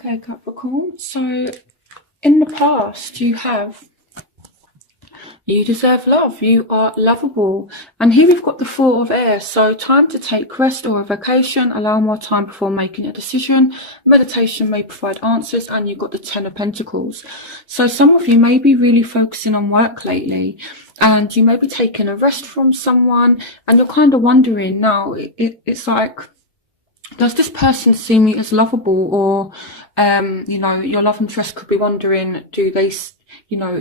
Okay, Capricorn. So in the past, you deserve love. You are lovable. And here we've got the Four of Air. So time to take rest or a vacation. Allow more time before making a decision. Meditation may provide answers. And you've got the Ten of Pentacles. So some of you may be really focusing on work lately. And you may be taking a rest from someone. And you're kind of wondering now, it's like, does this person see me as lovable? Or, your love interest could be wondering, do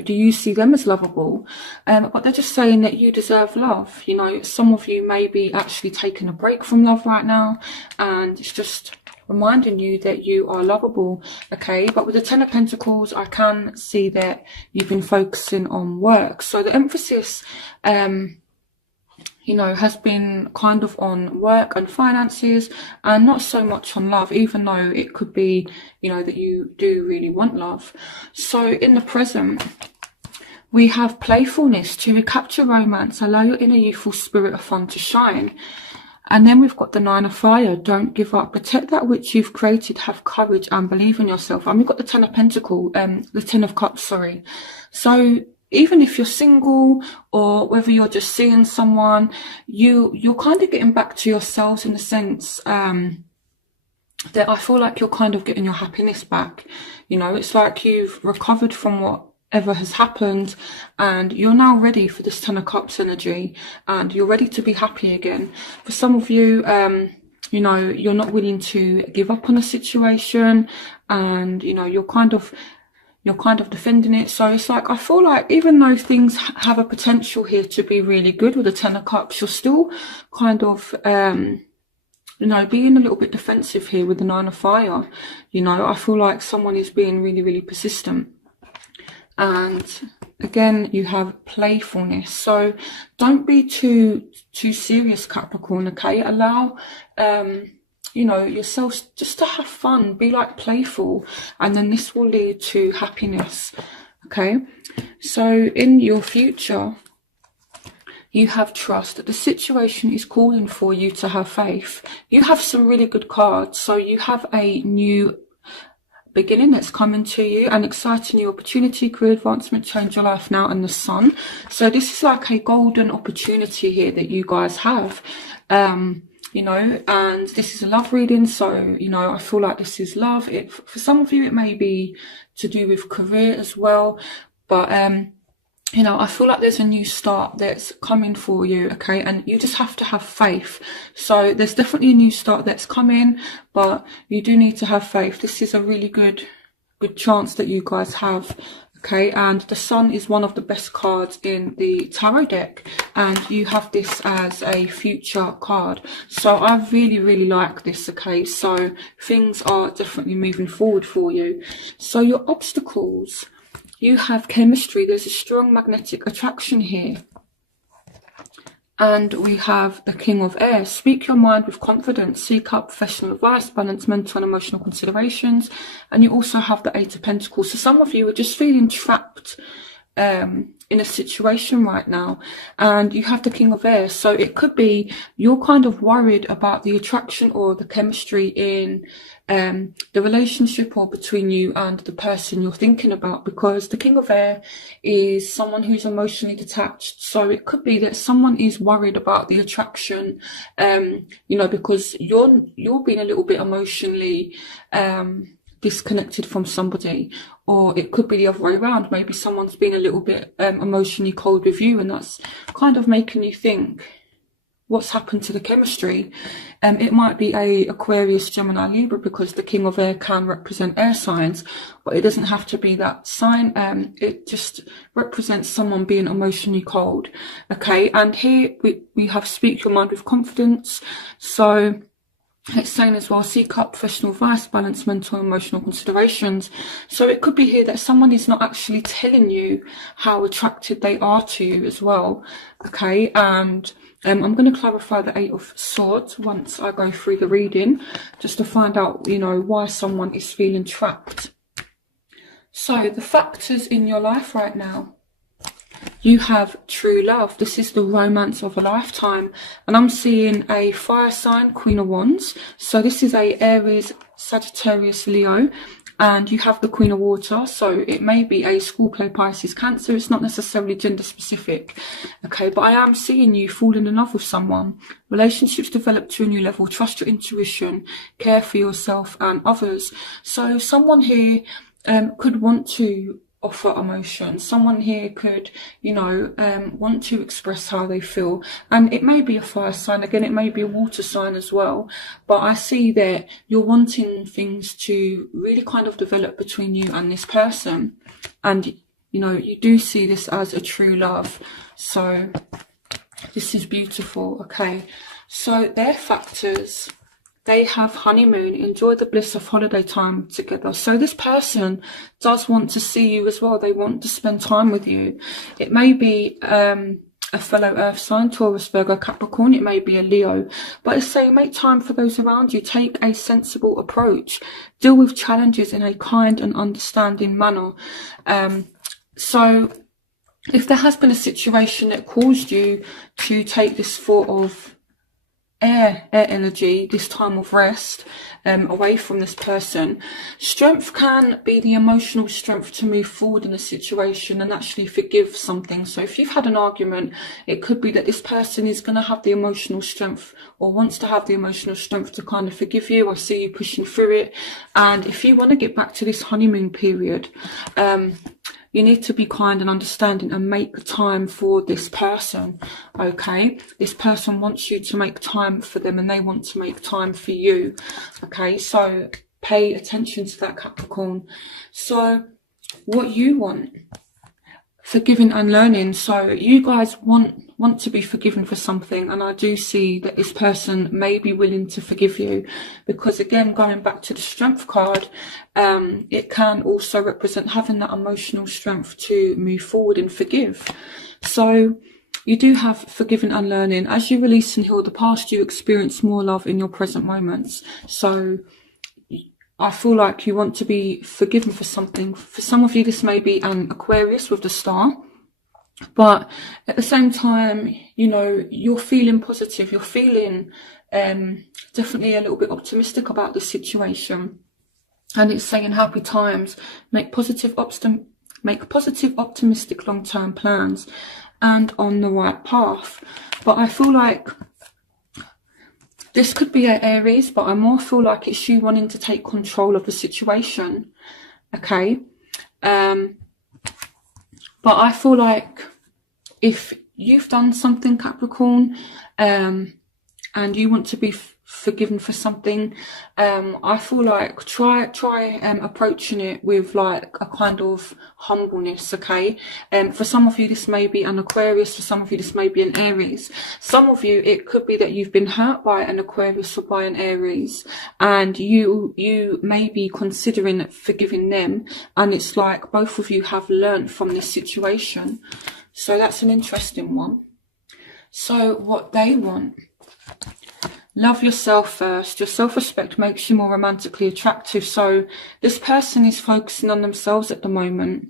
you see them as lovable? But they're just saying that you deserve love. Some of you may be actually taking a break from love right now, and it's just reminding you that you are lovable. Okay, but with the Ten of Pentacles, I can see that you've been focusing on work. So the emphasis, has been kind of on work and finances, and not so much on love, even though it could be, that you do really want love. So in the present, we have playfulness to recapture romance, allow your inner youthful spirit of fun to shine. And then we've got the Nine of Fire, don't give up, protect that which you've created, have courage and believe in yourself. And we've got the Ten of Pentacles, the Ten of Cups, sorry. So even if you're single, or whether you're just seeing someone, you're kind of getting back to yourselves, in the sense that I feel like you're kind of getting your happiness back. It's like you've recovered from whatever has happened, and you're now ready for this Ten of Cups energy, and you're ready to be happy again. For some of you, you're not willing to give up on a situation, and you're kind of defending it. So it's like, I feel like even though things have a potential here to be really good with the Ten of Cups, you're still kind of, being a little bit defensive here with the Nine of Fire. I feel like someone is being really, really persistent. And again, you have playfulness. So don't be too serious, Capricorn, okay? Allow, yourselves just to have fun, be like playful, and then this will lead to happiness. Okay, so in your future, you have trust that the situation is calling for you to have faith. You have some really good cards. So you have a new beginning that's coming to you, an exciting new opportunity, career advancement, change your life now, and the Sun. So this is like a golden opportunity here that you guys have. And this is a love reading, so I feel like this is love. For some of you, it may be to do with career as well, but I feel like there's a new start that's coming for you, okay? And you just have to have faith. So there's definitely a new start that's coming, but you do need to have faith. This is a really good chance that you guys have. Okay, and the Sun is one of the best cards in the tarot deck, and you have this as a future card. So I really, really like this, okay? So things are definitely moving forward for you. So your obstacles, you have chemistry. There's a strong magnetic attraction here. And we have the King of Air. Speak your mind with confidence. Seek out professional advice. Balance mental and emotional considerations. And you also have the Eight of Pentacles. So some of you are just feeling trapped in a situation right now. And you have the King of Air. So it could be you're kind of worried about the attraction or the chemistry in the relationship or between you and the person you're thinking about, because the King of Air is someone who's emotionally detached. So it could be that someone is worried about the attraction, because you're being a little bit emotionally disconnected from somebody, or it could be the other way around. Maybe someone's been a little bit emotionally cold with you, and that's kind of making you think, what's happened to the chemistry? It might be a Aquarius, Gemini, Libra, because the King of Air can represent air signs, but it doesn't have to be that sign. It just represents someone being emotionally cold. Okay, and here we have speak your mind with confidence. So it's saying as well, seek out professional advice, balance mental and emotional considerations. So it could be here that someone is not actually telling you how attracted they are to you as well. Okay, and I'm going to clarify the Eight of Swords once I go through the reading, just to find out, why someone is feeling trapped. So the factors in your life right now. you have true love. This is the romance of a lifetime. And I'm seeing a fire sign, Queen of Wands. So this is a Aries, Sagittarius, Leo. And you have the Queen of Water, so it may be a Scorpio, Pisces, Cancer. It's not necessarily gender specific, okay? But I am seeing you falling in love with someone. Relationships develop to a new level. Trust your intuition. Care for yourself and others. So someone here could want to offer emotion. Someone here could, you know, want to express how they feel. And it may be a fire sign. Again, it may be a water sign as well. But I see that you're wanting things to really kind of develop between you and this person. And, you know, you do see this as a true love. So this is beautiful. Okay. So their factors. They have honeymoon, enjoy the bliss of holiday time together. So this person does want to see you as well. They want to spend time with you. It may be a fellow earth sign, Taurus, Virgo, Capricorn. It may be a Leo. But it's saying make time for those around you. Take a sensible approach. Deal with challenges in a kind and understanding manner. So if there has been a situation that caused you to take this sort of air energy, this time of rest, away from this person, strength can be the emotional strength to move forward in a situation and actually forgive something. So if you've had an argument, it could be that this person is going to have the emotional strength or wants to have the emotional strength to kind of forgive you. I see you pushing through it. And if you want to get back to this honeymoon period, you need to be kind and understanding and make time for this person, okay? This person wants you to make time for them and they want to make time for you, okay? So pay attention to that, Capricorn. So what you want, forgiving and learning. So you guys want to be forgiven for something, and I do see that this person may be willing to forgive you, because again, going back to the strength card, it can also represent having that emotional strength to move forward and forgive. So you do have forgiving and learning. As you release and heal the past, you experience more love in your present moments. So I feel like you want to be forgiven for something. For some of you, this may be an Aquarius with the star. But at the same time, you know, you're feeling positive. You're feeling definitely a little bit optimistic about the situation. And it's saying happy times. Make positive, optimistic long-term plans and on the right path. But I feel like this could be an Aries, but I more feel like it's you wanting to take control of the situation, okay? But I feel like if you've done something, Capricorn, and you want to be forgiven for something, I feel like try approaching it with like a kind of humbleness, okay? For some of you, this may be an Aquarius. For some of you, this may be an Aries. Some of you, it could be that you've been hurt by an Aquarius or by an Aries, and you may be considering forgiving them, and it's like both of you have learned from this situation. So that's an interesting one. So what they want. Love yourself first. Your self-respect makes you more romantically attractive. So this person is focusing on themselves at the moment.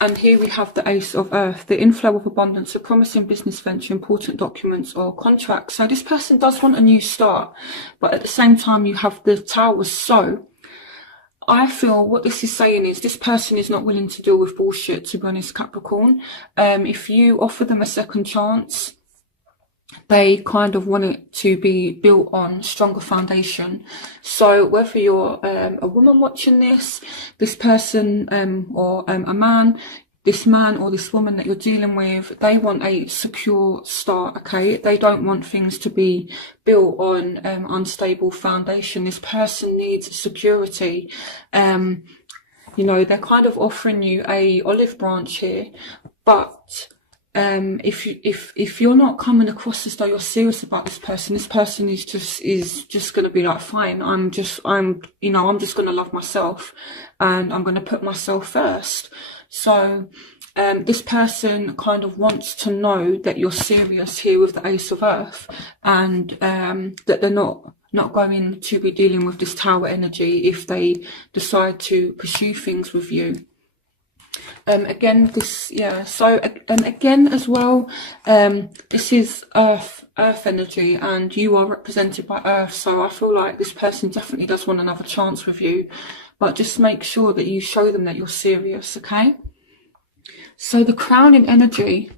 And here we have the Ace of Earth, the inflow of abundance, a promising business venture, important documents or contracts. So this person does want a new start, but at the same time you have the Tower. So I feel what this is saying is this person is not willing to deal with bullshit, to be honest, Capricorn. If you offer them a second chance, they kind of want it to be built on stronger foundation. So whether you're a woman watching this person, or a man, this man or this woman that you're dealing with, they want a secure start, okay? They don't want things to be built on unstable foundation. This person needs security. You know, they're kind of offering you a olive branch here, but if you're not coming across as though you're serious about this person is just going to be like, fine, I'm just going to love myself and I'm going to put myself first. So this person kind of wants to know that you're serious here with the Ace of Earth, and that they're not going to be dealing with this Tower energy if they decide to pursue things with you. Again, this, yeah, so, and again as well, this is earth energy, and you are represented by earth, so I feel like this person definitely does want another chance with you, but just make sure that you show them that you're serious, okay? So the crowning energy,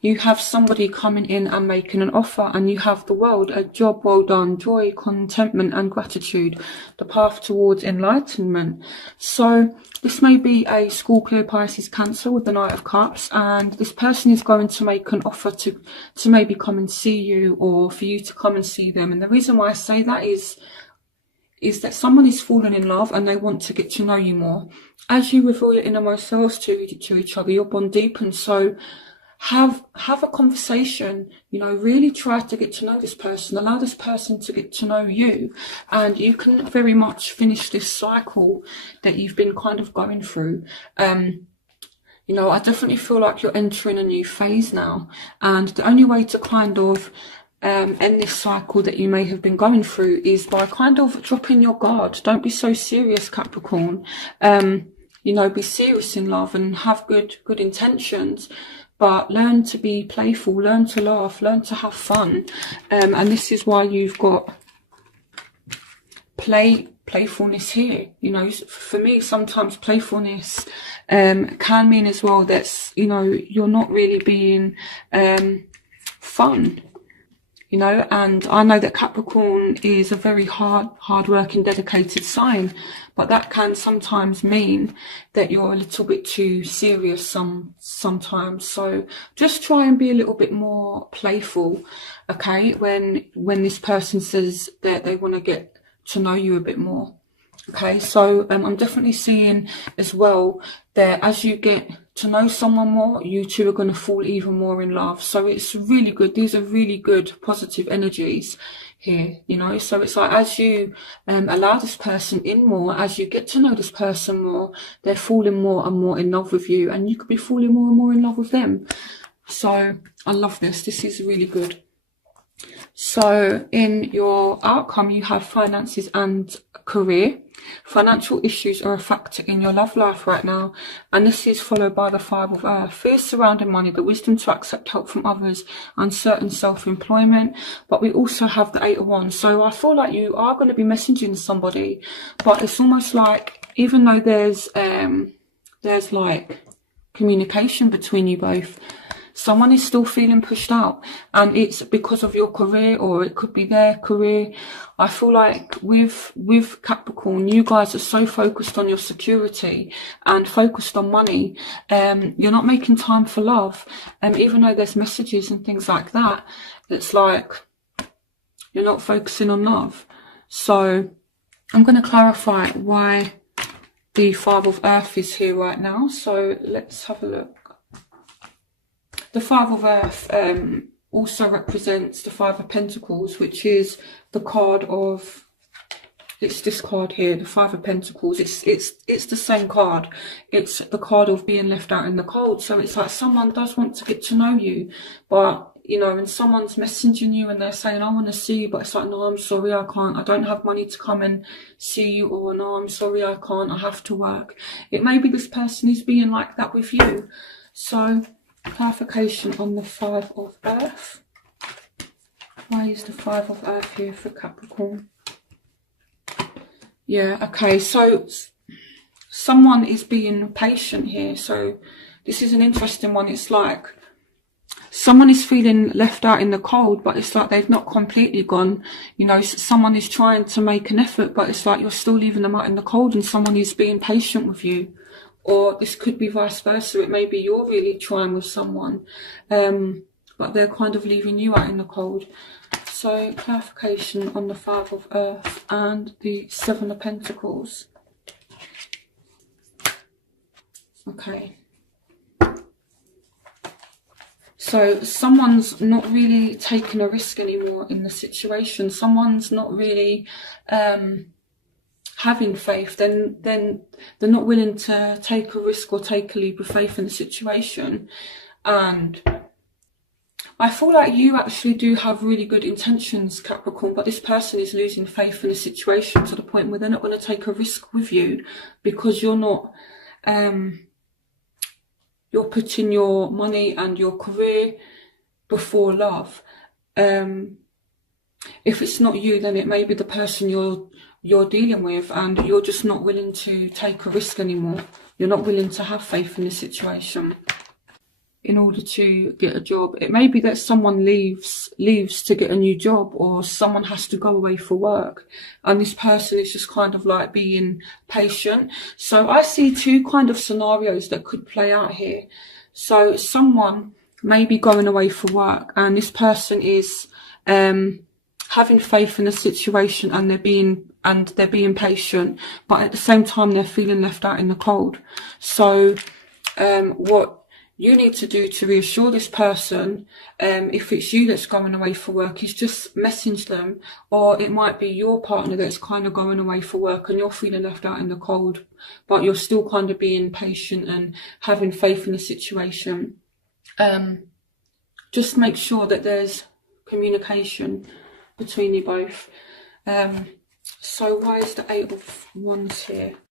you have somebody coming in and making an offer, and you have the world, a job well done, joy, contentment and gratitude, the path towards enlightenment. So this may be a Scorpio, Pisces, Cancer with the Knight of Cups, and this person is going to make an offer to maybe come and see you, or for you to come and see them. And the reason why I say that is that someone is falling in love and they want to get to know you more. As you reveal your innermost selves to each other, your bond deepens. So have a conversation, you know, really try to get to know this person, allow this person to get to know you, and you can very much finish this cycle that you've been kind of going through. You know, I definitely feel like you're entering a new phase now, and the only way to kind of end this cycle that you may have been going through is by kind of dropping your guard. Don't be so serious, Capricorn. You know, be serious in love and have good intentions, but learn to be playful, learn to laugh, learn to have fun. And this is why you've got playfulness here. You know, for me, sometimes playfulness can mean as well that, you know, you're not really being fun. You know, and I know that Capricorn is a very hard-working, dedicated sign, but that can sometimes mean that you're a little bit too serious sometimes. So just try and be a little bit more playful, okay, when this person says that they want to get to know you a bit more. Okay, so I'm definitely seeing as well that as you get to know someone more, you two are going to fall even more in love. So it's really good. These are really good positive energies here, you know. So it's like as you allow this person in more, as you get to know this person more, they're falling more and more in love with you, and you could be falling more and more in love with them. So I love this. This is really good. So in your outcome, you have finances and career. Financial issues are a factor in your love life right now, and this is followed by the Five of Earth. Fears surrounding money, the wisdom to accept help from others, uncertain self-employment. But we also have the Eight of Wands. So I feel like you are going to be messaging somebody, but it's almost like, even though there's like communication between you both, someone is still feeling pushed out, and it's because of your career, or it could be their career. I feel like with Capricorn, you guys are so focused on your security and focused on money. You're not making time for love. Even though there's messages and things like that, it's like you're not focusing on love. So I'm going to clarify why the Five of Earth is here right now. So let's have a look. The Five of Earth also represents the Five of Pentacles, which is the card of, it's this card here, the Five of Pentacles. It's the same card. It's the card of being left out in the cold. So it's like someone does want to get to know you, but, you know, and someone's messaging you and they're saying, I want to see you, but it's like, no, I'm sorry, I can't. I don't have money to come and see you, or no, I'm sorry, I can't. I have to work. It may be this person is being like that with you. So clarification on the Five of Earth. Why is the Five of Earth here for Capricorn? Yeah, okay, so someone is being patient here. So this is an interesting one. It's like someone is feeling left out in the cold, but it's like they've not completely gone. You know, someone is trying to make an effort, but it's like you're still leaving them out in the cold, and someone is being patient with you. Or this could be vice versa. It may be you're really trying with someone, but they're kind of leaving you out in the cold. So clarification on the Five of Earth and the Seven of Pentacles. Okay. So someone's not really taking a risk anymore in the situation. Someone's not really having faith. Then they're not willing to take a risk or take a leap of faith in the situation. And I feel like you actually do have really good intentions, Capricorn, but this person is losing faith in the situation to the point where they're not going to take a risk with you because you're not, you're putting your money and your career before love. If it's not you, then it may be the person you're dealing with, and you're just not willing to take a risk anymore. You're not willing to have faith in the situation in order to get a job. It may be that someone leaves to get a new job, or someone has to go away for work, and this person is just kind of like being patient. So I see two kind of scenarios that could play out here. So someone may be going away for work, and this person is having faith in the situation, and they're being patient, but at the same time they're feeling left out in the cold. So what you need to do to reassure this person, if it's you that's going away for work, is just message them. Or it might be your partner that's kind of going away for work and you're feeling left out in the cold, but you're still kind of being patient and having faith in the situation. Just make sure that there's communication between you both. So why is the 8 of Wands here?